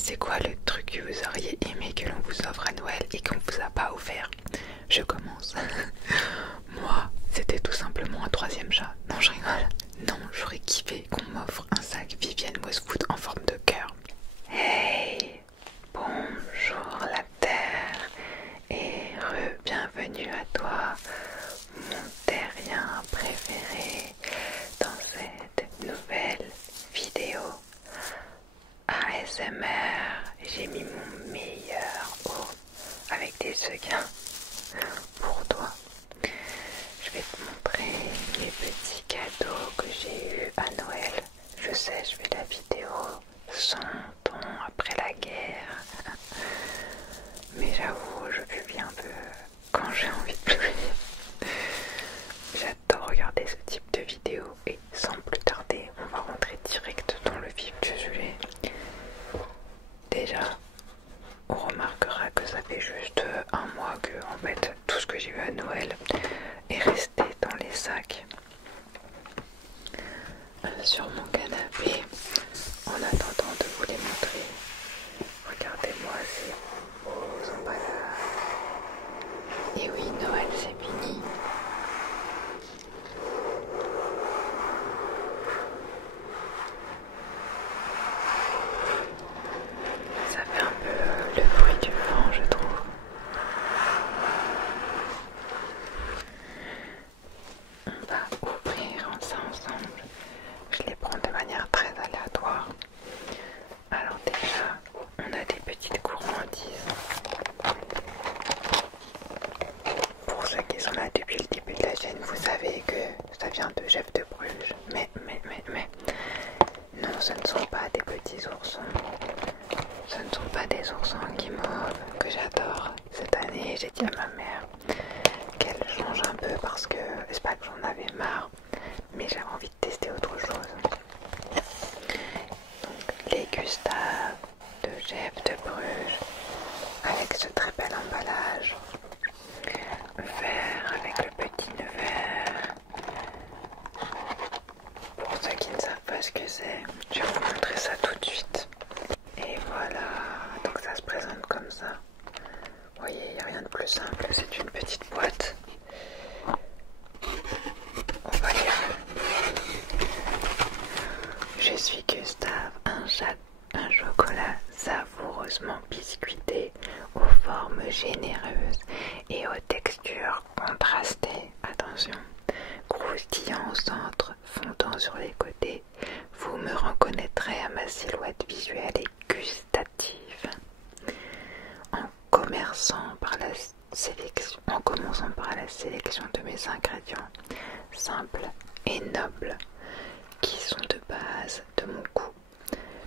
c'est quoi le truc que vous auriez aimé que l'on vous offre à Noël et qu'on vous a pas offert? Je commence. Moi, c'était tout simplement un troisième chat. Non, je rigole. Non, j'aurais kiffé qu'on m'offre un sac Vivienne Westwood en forme de cœur. Hey, bonjour la Terre et bienvenue à toi, mon terrien préféré, dans cette nouvelle vidéo ASMR. J'ai mis mon meilleur haut avec des sequins pour toi. Je vais te montrer les petits cadeaux que j'ai eus à Noël. Je sais, je fais la vidéo sans ton après la guerre, mais j'avoue, je publie un peu quand j'ai envie de publier. J'adore regarder ce type de vidéo et sans plus tarder, on va rentrer direct dans le vif du sujet. Déjà, on remarquera que ça fait juste un mois que en fait tout ce que j'ai eu à Noël est resté dans les sacs sur mon canapé en attendant de vous les montrer. Regardez-moi ces beaux emballages. Et oui, Noël c'est fini. Ça fait un peu le bruit du vent, je trouve. On va ouvrir ça ensemble. Je les prends de manière très aléatoire. Alors déjà, on a des petites gourmandises. Pour ceux qui sont là depuis le début de la chaîne, vous savez que ça vient de Jeff de Bruges. Mais, non, ce ne sont pas des petits oursons. Ce ne sont pas des oursons guimauves que j'adore. Cette année, j'ai dit à ma mère qu'elle change un peu parce que c'est pas que j'en avais marre, mais j'avais envie de tester autre chose. Donc les Gustave de Jeff de Bruges avec ce très bel emballage vert avec le petit nœud vert. Pour ceux qui ne savent pas ce que c'est, je vais vous montrer ça tout de suite. Et voilà, donc ça se présente comme ça. Vous voyez, il n'y a rien de plus simple, c'est une petite boîte. On va lire. Je suis Gustave, un chocolat savoureusement biscuité, aux formes généreuses et aux textures contrastées. Attention, croustillant au centre, fondant sur les côtés, vous me reconnaîtrez à ma silhouette visuelle et gustative. En commençant par la sélection de mes ingrédients simples et nobles, qui sont de base de mon goût: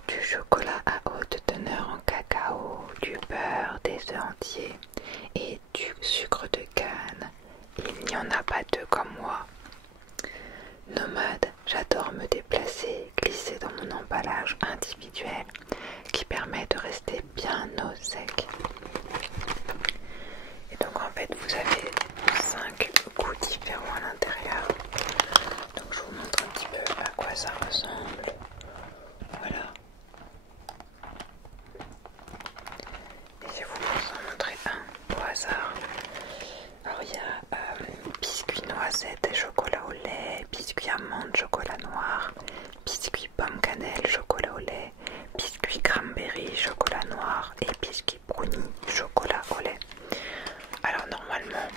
du chocolat à haute teneur en cacao, du beurre, des œufs entiers et du sucre de canne. Il n'y en a pas deux comme moi. Nomade, j'adore me déplacer, glisser dans mon emballage individuel qui permet de rester bien au sec. Et donc en fait vous avez 5 goûts différents à l'intérieur. Donc je vous montre un petit peu à quoi ça ressemble. Voilà. Et je vous en montrer un au hasard. Alors il y a biscuit noisette et chocolat au lait, biscuit amande chocolat noir, biscuit pomme cannelle chocolat au lait, biscuit cranberry chocolat noir et biscuit brownie chocolat au lait. Alors normalement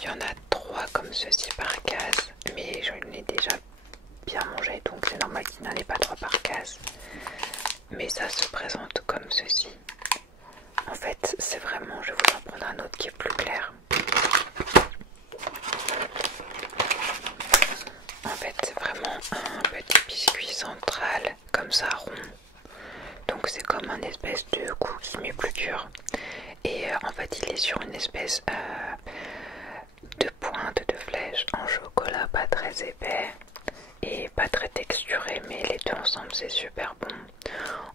il y en a 3 comme ceci par case, mais je l'ai déjà bien mangé, donc c'est normal qu'il n'y en ait pas 3 par case. Mais ça se présente comme ceci. En fait, c'est vraiment, je vais vous en prendre un autre qui est plus clair. En fait, c'est vraiment un petit biscuit central, comme ça, rond. Donc c'est comme un espèce de cookie, mais plus dur. Et en fait, il est sur une espèce de pointe de flèche en chocolat, pas très épais et pas très texturé, mais les deux ensemble c'est super bon.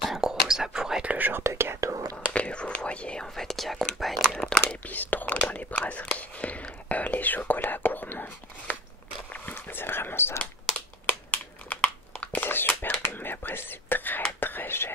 En gros, ça pourrait être le genre de gâteau que vous voyez en fait qui accompagne dans les bistrots, dans les brasseries, les chocolats gourmands. C'est vraiment ça. C'est super bon, mais après c'est très très cher.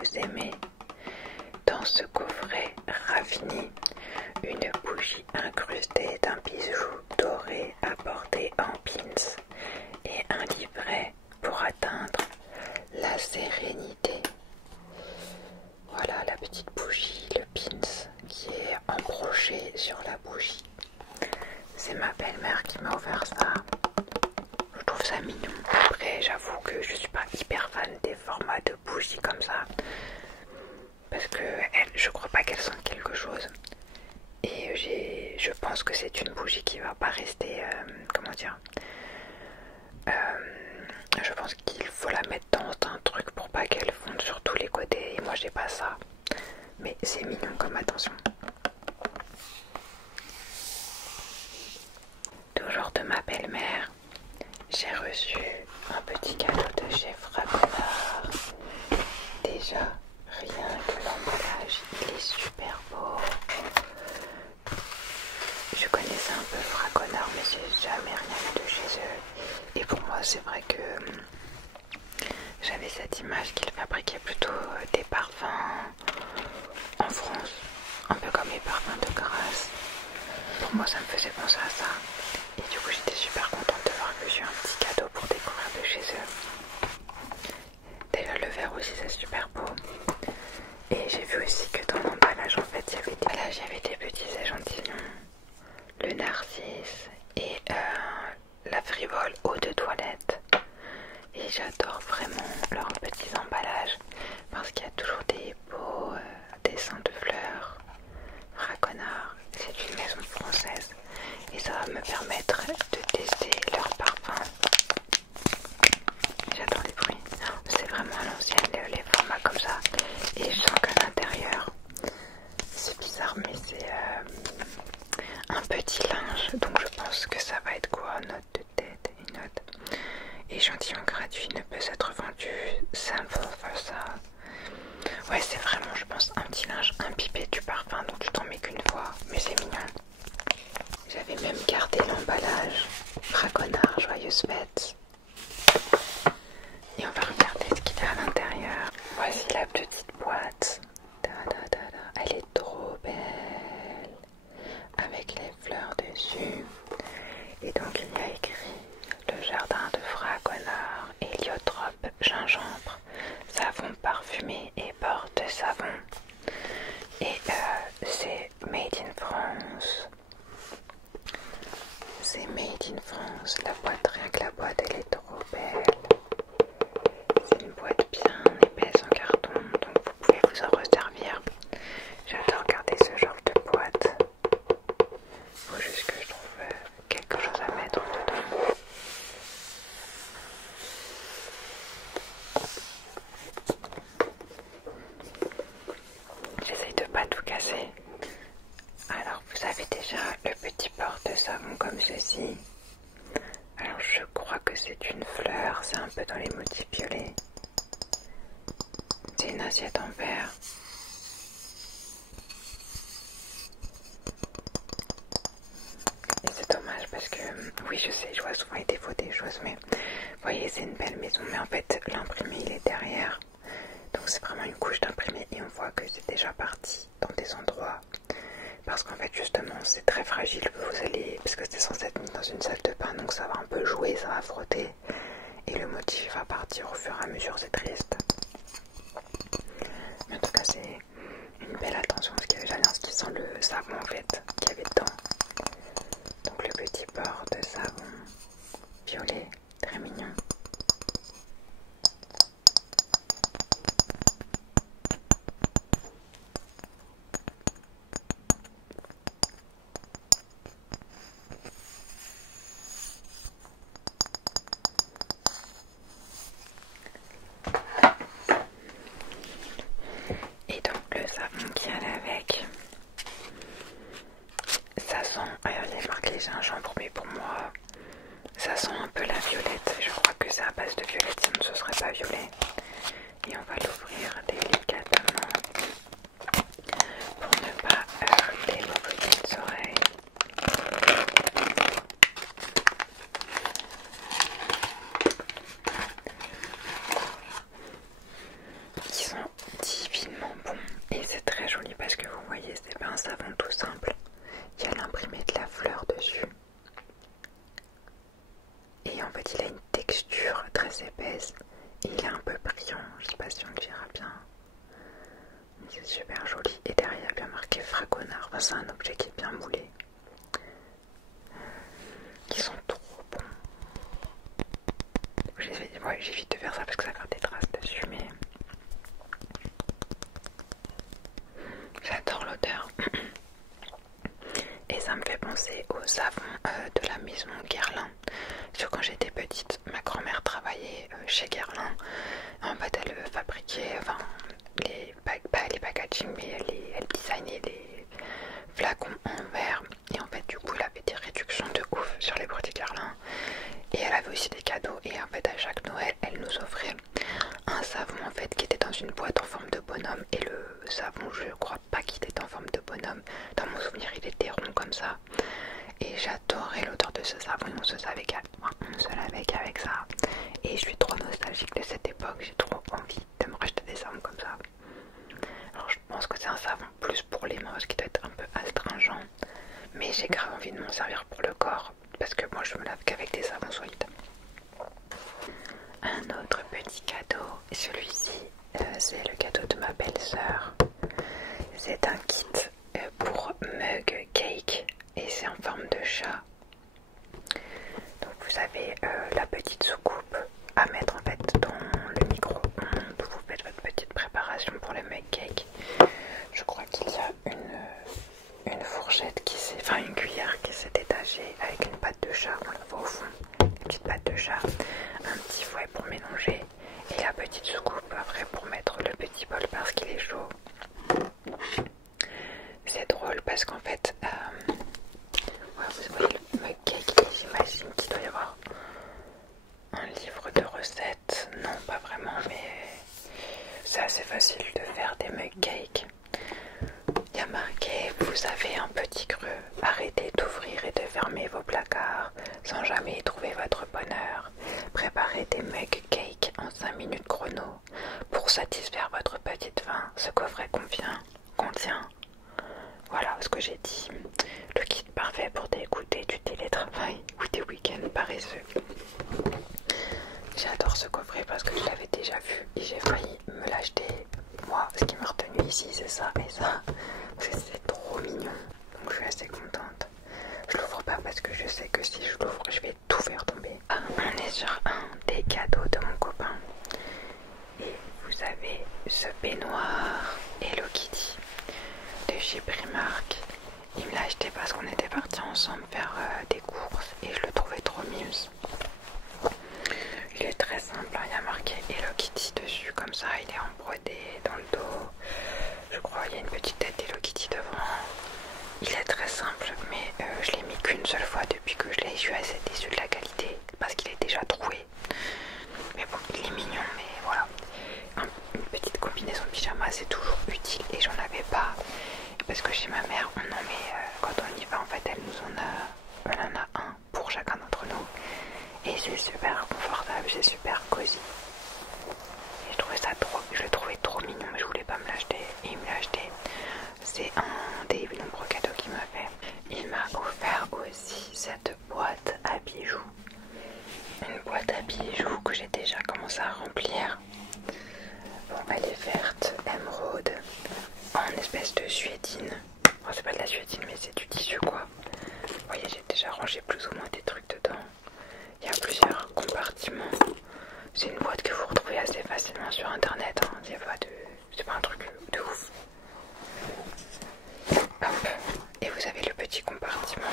vous aimez. Dans ce coffret raffiné, une bougie incrustée d'un bijou doré à porter en pins et un livret pour atteindre la sérénité. Voilà la petite bougie, le pins qui est embroché sur la bougie. C'est ma belle-mère qui m'a offert ça. Je trouve ça mignon. Après, j'avoue que je suis pas hyper fan des formats de bougies comme ça. Parce que je crois pas qu'elles sentent quelque chose. Et je pense que c'est une bougie qui va pas rester, comment dire, je pense qu'il faut la mettre dans un truc pour pas qu'elle fonde sur tous les côtés. Et moi j'ai pas ça. Mais c'est mignon comme attention. Toujours de ma belle-mère, j'ai reçu un petit cadeau de chez Fragonard. Déjà, rien que l'emballage, il est super beau. Je connaissais un peu Fragonard, mais j'ai jamais rien vu de chez eux. Et pour moi, c'est vrai que j'avais cette image qu'ils fabriquaient plutôt des parfums en France, un peu comme les parfums de Grasse. Pour moi, ça me faisait penser à ça. Et du coup, j'étais super contente de voir que j'ai eu un petit cadeau pour découvrir de chez eux. Déjà, le verre aussi, c'est super beau. Et j'ai vu aussi que dans l'emballage, en fait, il y avait des petits échantillons. Le narcisse et la frivole eau de toilette. Et j'adore vraiment leurs petits emballages parce qu'il y a toujours des beaux dessins de fleurs. Fragonard, c'est une maison française et ça va me permettre de tester leurs parfums. J'adore les bruits. C'est vraiment à l'ancienne les formats comme ça. Et je sens qu'à l'intérieur, c'est bizarre mais c'est un petit linge. Donc je pense que ça va être quoi? Note de tête et note. Échantillon gratuit ne peut être vendu. Sample for ça. Ouais, c'est vraiment, je pense, un petit linge imbibé du parfum, donc tu t'en mets qu'une fois, mais c'est mignon. J'avais même gardé l'emballage. Fragonard, joyeuse fête. Et on va regarder ce qu'il y a à l'intérieur. Voici la petite boîte. Elle est trop belle. Avec les fleurs dessus. Et donc il y a écrit le jardin de Fragonard, héliotrope, gingembre, savon parfumé et porte-savon. Et c'est made in France. C'est made in France. La boîte, rien que la boîte, elle est trop belle. C'est une boîte bien épaisse en carton, donc vous pouvez vous en resservir. J'adore garder ce genre de boîte. Faut juste que je trouve quelque chose à mettre dedans. J'essaye de pas tout casser. Alors vous avez déjà le petit porte-savon comme ceci. Alors je crois que c'est une fleur, c'est un peu dans les motifs violets. C'est une assiette en verre. Et c'est dommage parce que, oui je sais, je vois souvent les défauts des choses, mais vous voyez c'est une belle maison, mais en fait l'imprimé il est derrière. Donc c'est vraiment une couche d'imprimé et on voit que c'est déjà parti dans des endroits. Parce qu'en fait justement c'est très fragile, vous allez, parce que c'est censé être mis dans une salle de bain, donc ça va un peu jouer, ça va frotter. Et le motif va partir au fur et à mesure, c'est triste. Mais en tout cas c'est une belle attention, parce qu'il y avait jamais ce qui sent le savon en fait, qu'il y avait dedans. Donc le petit bord de savon violet, très mignon. c'est super joli. Et derrière, il y a bien marqué Fragonard. Enfin, c'est un objet qui est bien moulé. Ils sont trop bons. J'évite de faire ça parce que ça va faire des traces dessus, mais j'adore l'odeur. Et ça me fait penser au savon de la maison Guerlain. Parce que quand j'étais petite, ma grand-mère travaillait chez Guerlain. En fait, elle fabriquait pas les packaging, mais elle designait les flacons en verre. Et en fait, du coup, elle avait des réductions de ouf sur les produits Guerlain. Et elle avait aussi des cadeaux. Et en fait, à chaque Noël, elle nous offrait un savon en fait qui était dans une boîte en forme de bonhomme. Et le savon, je crois pas qu'il était en forme de bonhomme. Dans mon souvenir, il était rond comme ça. Et j'adorais l'odeur de ce savon. On se lavait qu'avec ça. Et je suis trop nostalgique de cette époque. J'ai trop envie de me racheter des savons comme ça. Alors je pense que c'est un savon plus pour les mains parce qu'il doit être un peu astringent. Mais j'ai grave envie de m'en servir pour le corps. Parce que moi je me lave qu'avec des savons solides. Un autre petit cadeau. Celui-ci, c'est le cadeau de ma belle-sœur. C'est un kit pour mug cake. Et c'est en forme de chat. Donc vous avez la petite soucoupe à mettre en fait dans le micro-ondes. Vous faites votre petite préparation pour le mug cake. Je crois qu'il y a une fourchette enfin une cuillère qui s'est détachée avec une pâte de chat. On la voit au fond. Une petite pâte de chat. Un petit fouet pour mélanger. Et la petite soucoupe après pour mettre le petit bol parce qu'il est chaud. C'est drôle parce qu'en fait, vous voyez le mug cake, j'imagine qu'il doit y avoir un livre de recettes. Non, pas vraiment, mais c'est assez facile de faire des mug cakes. Il y a marqué, vous avez un petit creux, arrêtez d'ouvrir et de fermer vos placards sans jamais y trouver votre bonheur. Préparez des mug cakes en 5 minutes chrono pour satisfaire votre petite faim. Ce coffret contient, voilà ce que j'ai dit, le kit parfait pour dégoûter du télétravail ou des week-ends paresseux. J'adore ce coffret parce que je l'avais déjà vu et j'ai failli me l'acheter. Moi, ce qui m'a retenu ici, c'est ça et ça. Parce que c'est trop mignon. Donc je suis assez contente. Je l'ouvre pas parce que je sais que si je l'ouvre, je vais tout faire tomber. On est sur un des cadeaux de mon copain. Et vous avez ce peignoir Hello Kitty de chez Primark. Il me l'a acheté parce qu'on était partis ensemble faire des courses et je le trouvais trop mimes. Il est très simple, hein, il y a marqué Hello Kitty dessus, comme ça il est embrodé dans le dos. Je crois qu'il y a une petite tête Hello Kitty devant. Il est très simple, mais je l'ai mis qu'une seule fois depuis que je l'ai. Je suis assez déçue de la qualité parce qu'il est déjà troué. Mais bon, il est mignon, mais voilà. Une petite combinaison de pyjama, c'est toujours utile et j'en avais pas. Parce que chez ma mère, on en met quand on y va, en fait, elle en a un pour chacun d'entre nous. Et c'est super confortable, c'est super cosy. Et je le trouvais trop mignon, mais je voulais pas me l'acheter. Et il me l'a acheté. C'est un des nombreux cadeaux qu'il m'a fait. Il m'a offert aussi cette boîte à bijoux. Une boîte à bijoux que j'ai déjà commencé à remplir. Bon, elle est verte, émeraude, en espèce de suédine. Bon, c'est pas de la suédine, mais c'est du tissu quoi. Vous voyez, j'ai déjà rangé plus ou moins des trucs dedans. Il y a plusieurs compartiments. C'est une boîte que vous retrouvez assez facilement sur internet. Hein. C'est pas un truc de ouf. Hop. Et vous avez le petit compartiment.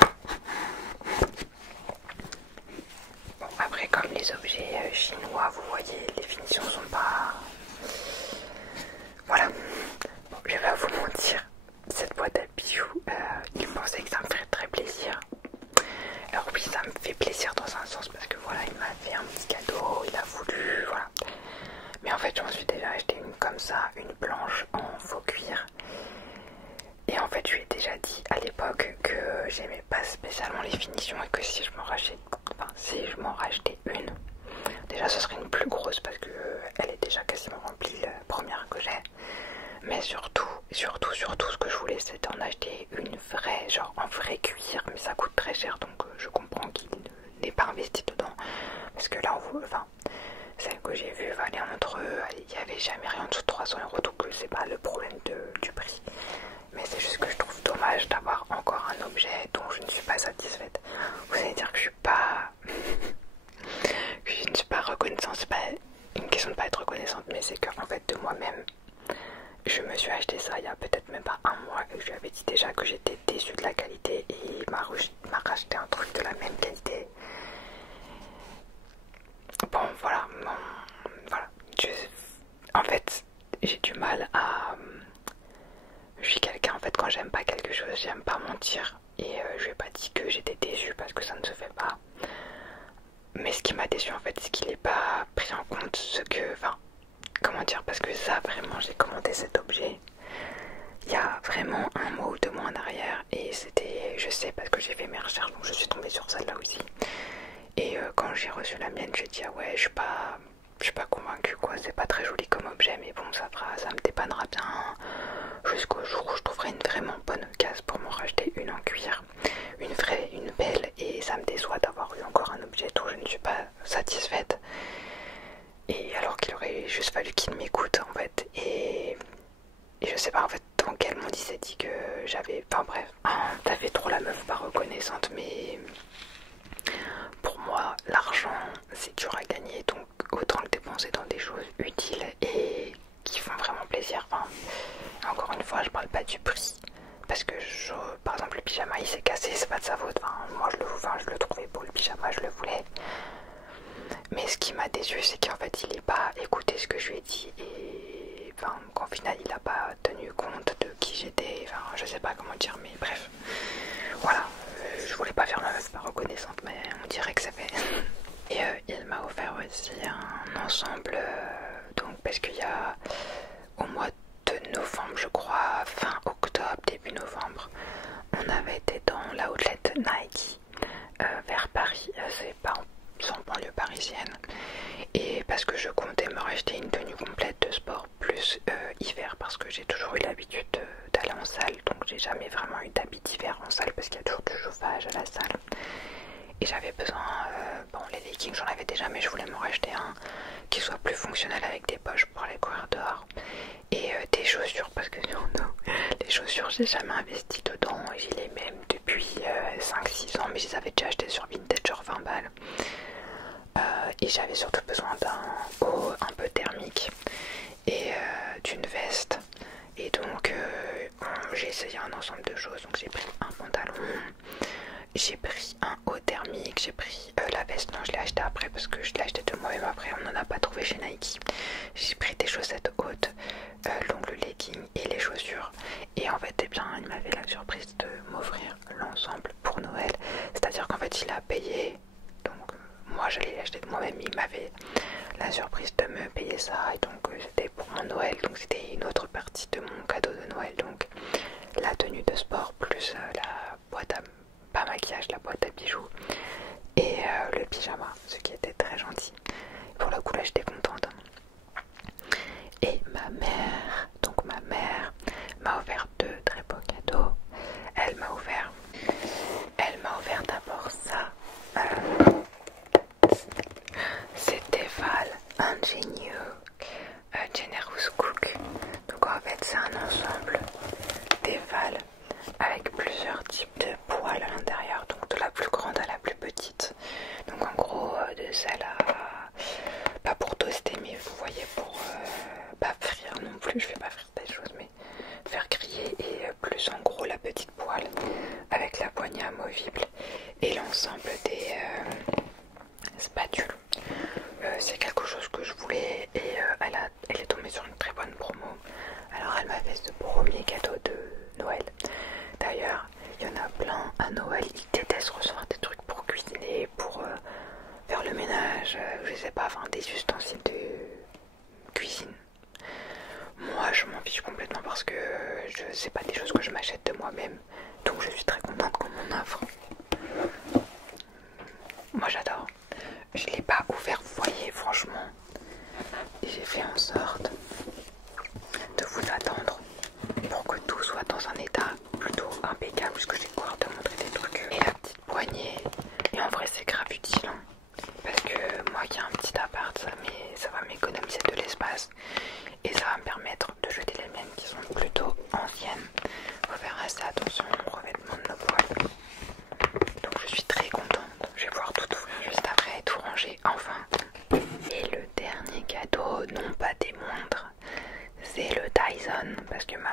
Bon, après, comme les objets chinois, vous voyez, les finitions sont pas... Voilà. Bon, je vais pas vous mentir. Cette boîte à bijoux, il pensait que ça me ferait très plaisir. Alors oui, ça me fait plaisir dans un sens parce que voilà, il m'a fait un petit cadeau, il a voulu, voilà. Mais en fait, je m'en suis déjà acheté une comme ça, une blanche en faux cuir. Et en fait, je lui ai déjà dit à l'époque que j'aimais pas spécialement les finitions et que si je m'en rachetais une, déjà ce serait une plus grosse parce que elle est déjà quasiment remplie, la première que j'ai. Mais surtout, ce que je voulais, c'était en acheter une vraie, genre en vrai cuir, mais ça coûte très cher, donc je comprends qu'il n'est pas investi dedans. Parce que là, celle que j'ai vue valait il n'y avait jamais rien en dessous de 300 €, donc c'est pas le problème du prix. Mais c'est juste que je trouve dommage d'avoir encore un objet dont je ne suis pas satisfaite. Vous allez dire que je suis pas... que je ne suis pas reconnaissante, c'est pas une question de pas être reconnaissante, mais c'est qu'en fait de moi-même, je me suis acheté ça il y a peut-être même pas un mois et je lui avais dit déjà que j'étais déçue de la qualité et il m'a racheté un truc de la même qualité. Bon voilà, voilà. En fait, j'ai du mal à... Je suis quelqu'un, en fait, quand j'aime pas quelque chose, j'aime pas mentir. Et je lui ai pas dit que j'étais déçue parce que ça ne se fait pas. Mais ce qui m'a déçue, en fait, c'est qu'il n'ait pas pris en compte ce que... Enfin, comment dire, parce que ça, vraiment, j'ai commandé cet objet il y a vraiment un mois ou 2 mois en arrière. Et c'était... Je sais, parce que j'ai fait mes recherches, donc je suis tombée sur celle-là aussi. Et quand j'ai reçu la mienne, j'ai dit, ah ouais, je suis pas convaincue, quoi. C'est pas très joli comme objet, mais bon, ça me dépannera bien jusqu'au jour où je trouverai une vraiment bonne occasion pour m'en racheter une en cuir, une belle, et ça me déçoit d'avoir eu encore un objet dont je ne suis pas satisfaite, et alors qu'il aurait juste fallu qu'il m'écoute en fait, et je sais pas en fait dans quel monde il s'est dit que j'avais, enfin bref, t'as fait trop la meuf pas reconnaissante, mais pour moi l'argent c'est dur à gagner, donc autant le dépenser dans des choses utiles et qui font vraiment plaisir. Enfin, encore une fois, je parle pas du prix parce que par exemple le pyjama il s'est cassé, c'est pas de sa faute. Enfin, moi je le trouvais beau le pyjama, je le voulais. Mais ce qui m'a déçu, c'est qu'en fait il n'ait pas écouté ce que je lui ai dit et enfin, qu'au final il n'a pas tenu compte de qui j'étais. Enfin, je sais pas comment dire, mais bref. Voilà, je voulais pas faire la meuf pas reconnaissante, mais on dirait que c'est fait. Et il m'a offert aussi un ensemble, donc parce qu'il y a au mois de novembre, je crois, fin octobre, début novembre, on avait été dans l'outlet Nike vers Paris, c'est pas en banlieue parisienne, et parce que je comptais me racheter une tenue complète de sport plus hiver, parce que j'ai toujours eu l'habitude d'aller en salle, donc j'ai jamais vraiment eu d'habit d'hiver en salle parce qu'il y a toujours du chauffage à la salle. Et j'avais besoin, bon les leggings j'en avais déjà, mais je voulais m'en racheter un qui soit plus fonctionnel avec des poches pour aller courir dehors. Et des chaussures, parce que non, les chaussures j'ai jamais investi dedans, j'y les même depuis 5-6 ans, mais je les avais déjà achetées sur Vinted, genre 20 balles. Et j'avais surtout besoin d'un haut un peu thermique et d'une veste. Et donc j'ai essayé un ensemble de choses, donc j'ai pris un pantalon, j'ai pris un haut thermique, j'ai pris la veste, non je l'ai acheté après parce que je l'ai acheté de moi-même après, on n'en a pas trouvé chez Nike. J'ai pris des chaussettes hautes, l'ongle legging et les chaussures. Et en fait, eh bien, il m'avait la surprise de m'offrir l'ensemble pour Noël. C'est-à-dire qu'en fait, il a payé, donc moi j'allais l'acheter de moi-même, il m'avait la surprise de me payer ça. Et donc c'était pour mon Noël, donc c'était une autre partie de mon cadeau de Noël. Donc la tenue de sport plus la boîte à... pas maquillage, la boîte à bijoux et le pyjama, ce qui était très gentil. Pour le coup là j'étais contente. Et ma mère m'a offert 2 très beaux cadeaux. Elle m'a offert d'abord ça, c'était Val Ingenieux Generous Cook. Donc en fait c'est un ensemble d'éval avec plusieurs types de poêles à l'intérieur, donc de la plus grande à la plus petite. Donc en gros de celle à... pas pour toaster, mais vous voyez pour pas frire non plus, je fais pas frire des choses, mais faire griller, et plus en gros la petite poêle avec la poignée amovible et l'ensemble des spatules. C'est quelque chose que je voulais et elle est tombée sur une très bonne promo. Alors elle m'a fait ce premier cadeau de Noël. D'ailleurs, il y en a plein à Noël, ils détestent recevoir des trucs pour cuisiner, pour faire le ménage, je sais pas, enfin des ustensiles de cuisine. Moi je m'en fiche complètement parce que c'est pas des choses que je m'achète de moi-même, donc je suis très contente qu'on m'en offre. Moi j'adore. Je l'ai pas ouvert, vous voyez, franchement. J'ai fait en sorte de vous attendre pour que tout soit dans un état plutôt impeccable, puisque j'ai pouvoir te montrer des trucs. Et la petite poignée, et en vrai c'est grave utile, hein, parce que moi qui ai un petit appart, ça va m'économiser de l'espace et ça va me permettre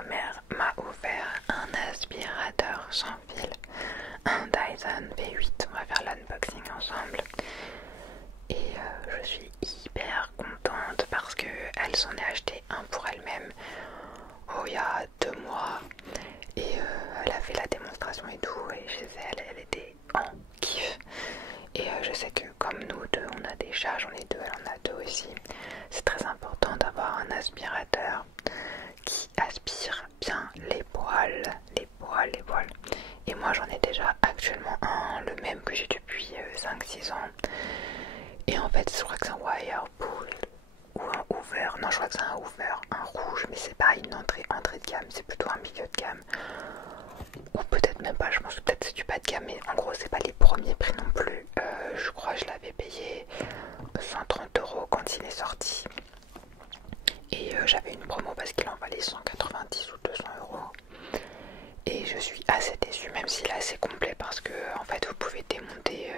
mère m'a offert un aspirateur sans fil, un Dyson V8. On va faire l'unboxing ensemble. Et je suis hyper contente parce qu'elle s'en est acheté un pour elle-même il y a 2 mois. Et elle a fait la démonstration et tout. Et chez elle, elle était en kiff. Et je sais que comme nous deux, on a des chats, j'en ai 2, elle en a 2 aussi. C'est très important d'avoir un aspirateur qui aspire bien les poils. Et moi j'en ai déjà actuellement un, le même que j'ai depuis 5-6 ans. Et en fait je crois que c'est un Whirlpool ou un Hoover. Non, je crois que c'est un Hoover, un rouge, mais c'est pas une entrée de gamme, c'est plutôt un milieu de gamme. Ou peut-être même pas, je pense que peut-être c'est du bas de gamme, mais en gros c'est pas les premiers prix non plus. Je crois que je l'avais payé 130 € quand il est sorti. Et j'avais une promo parce qu'il en valait 190 ou 200 €. Et je suis assez déçue, même s'il est assez complet, parce que en fait vous pouvez démonter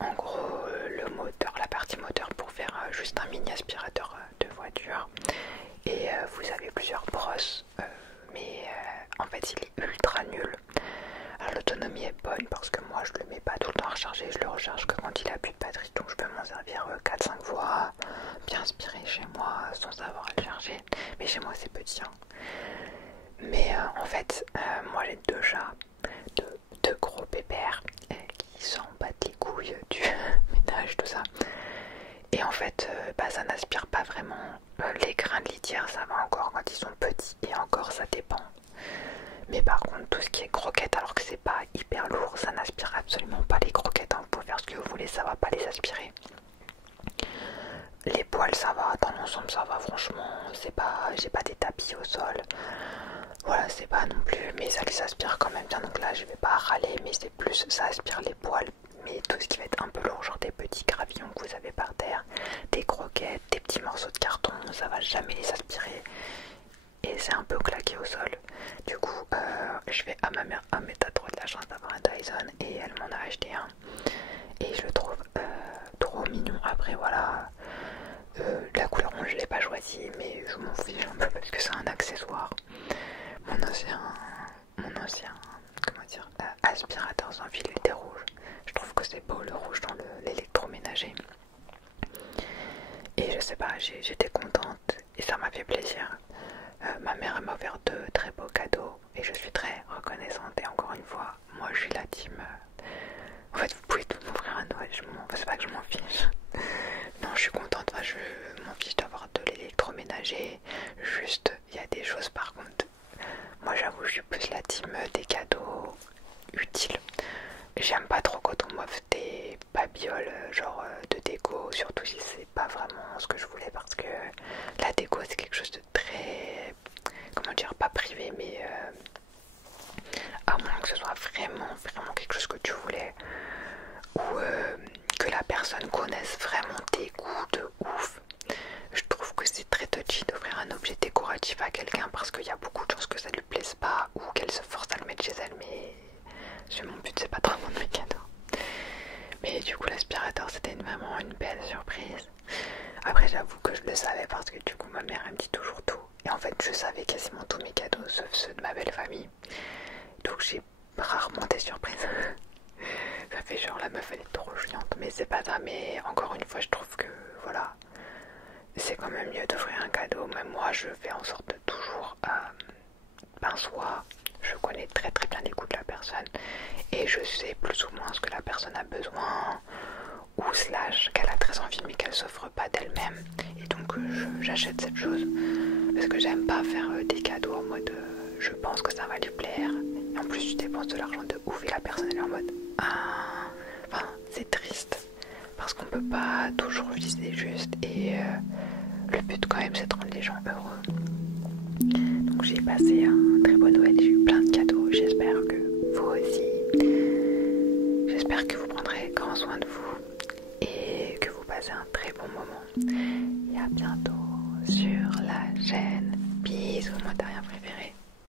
en gros le moteur, la partie moteur pour faire juste un mini aspirateur de voiture. Et vous avez plusieurs brosses, mais en fait il est ultra nul. Alors l'autonomie est bonne parce que moi je le mets pas tout le temps à recharger, je le recharge que quand il a plus de batterie, donc je peux m'en servir 4-5 fois, bien aspirer chez moi sans avoir à le charger. Mais chez moi c'est petit, hein. Mais en fait moi j'ai 2 chats, deux gros pépères qui s'en battent les couilles du ménage, tout ça. Et en fait ça n'aspire pas vraiment. Les grains de litière ça va encore quand ils sont petits, et encore ça dépend. Mais par contre tout ce qui est croquettes, alors que c'est pas hyper lourd, ça n'aspire absolument pas les croquettes, hein. Vous pouvez faire ce que vous voulez, ça va pas les aspirer. Les poils ça va, dans l'ensemble ça va, franchement, c'est pas, j'ai pas des tapis au sol. Voilà, c'est pas non plus, mais ça les aspire quand même bien. Donc là je vais pas râler, mais c'est plus, ça aspire les poils. Mais tout ce qui va être un peu lourd, genre des petits gravillons que vous avez par terre, des croquettes, des petits morceaux de carton, ça va jamais les aspirer. Et c'est un peu claqué au sol. Du coup je vais à ma mère, mais t'as trop de la chance d'avoir un Dyson, et elle m'en a acheté un. Et je le trouve trop mignon. Après voilà, la couleur rouge je l'ai pas choisie, mais je m'en fiche un peu parce que c'est un accessoire. Mon ancien comment dire, aspirateur sans fil était rouge. Je trouve que c'est beau le rouge dans l'électroménager. Et je sais pas, j'étais contente et ça m'a fait plaisir. Ma mère m'a offert 2 très beaux cadeaux et je suis très reconnaissante. Et encore une fois, moi je suis la team. En fait, vous pouvez tout m'offrir à Noël, c'est pas que je m'en fiche. Non, je suis contente, enfin, je m'en fiche d'avoir de l'électroménager. Juste, il y a des choses par contre. Moi j'avoue, je suis plus la team des cadeaux utiles. J'aime pas trop quand on m'offre des babioles genre de déco, surtout si c'est pas vraiment ce que je voulais, parce que la déco c'est quelque chose de très, comment dire, pas privé, mais à moins que ce soit vraiment quelque chose que tu voulais, ou que la personne connaisse vraiment tes goûts de ouf. Je trouve que c'est très touchy d'offrir un objet décoratif à quelqu'un, parce qu'il y a beaucoup de chances que ça lui plaise pas ou qu'elle se force à le mettre chez elle, mais mon but c'est pas trop de mes cadeaux. Mais du coup l'aspirateur c'était vraiment une belle surprise. Après j'avoue que je le savais parce que du coup ma mère elle me dit toujours tout. Et en fait je savais quasiment tous mes cadeaux sauf ceux de ma belle famille. Donc j'ai rarement des surprises. Ça fait genre la meuf elle est trop chiante, mais c'est pas ça. Mais encore une fois je trouve que voilà, c'est quand même mieux d'offrir un cadeau. Même moi je fais en sorte de toujours soit je connais très très bien les goûts de la personne et je sais plus ou moins ce que la personne a besoin, ou slash qu'elle a très envie mais qu'elle s'offre pas d'elle-même, et donc j'achète cette chose parce que j'aime pas faire des cadeaux en mode je pense que ça va lui plaire et en plus tu dépenses de l'argent de ouf et la personne elle est en mode enfin c'est triste parce qu'on peut pas toujours viser juste, et le but quand même c'est de rendre les gens heureux. Donc j'ai passé un très beau Noël, j'ai eu plein de cadeaux, j'espère que vous aussi. J'espère que vous prendrez grand soin de vous et que vous passez un très bon moment. Et à bientôt sur la chaîne. Bisous, moi t'as rien pris.